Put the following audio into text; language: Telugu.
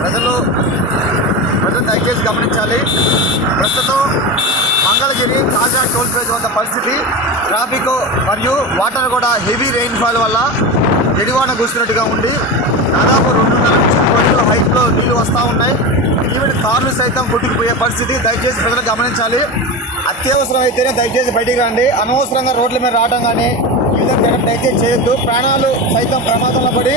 ప్రజలు ప్రజలు దయచేసి గమనించాలి. ప్రస్తుతం మంగళగిరి తాజా టోల్ ప్లేస్ వద్ద పరిస్థితి ట్రాఫిక్ మరియు వాటర్ కూడా హెవీ రెయిన్ఫాల్ వల్ల ఎడివాన కూర్చున్నట్టుగా ఉండి దాదాపు రెండున్నర నుంచి మూడు హైట్లో నీళ్ళు వస్తూ ఉన్నాయి. ఈవెన్ కార్లు సైతం కొట్టుకుపోయే పరిస్థితి దయచేసి ప్రజలు గమనించాలి. అత్యవసరం అయితేనే దయచేసి బయటికి రండి. అనవసరంగా రోడ్ల మీద రావడం కానీ ఈ విధంగా దయచేసి చేయొద్దు. ప్రాణాలు సైతం ప్రమాదంలో పడి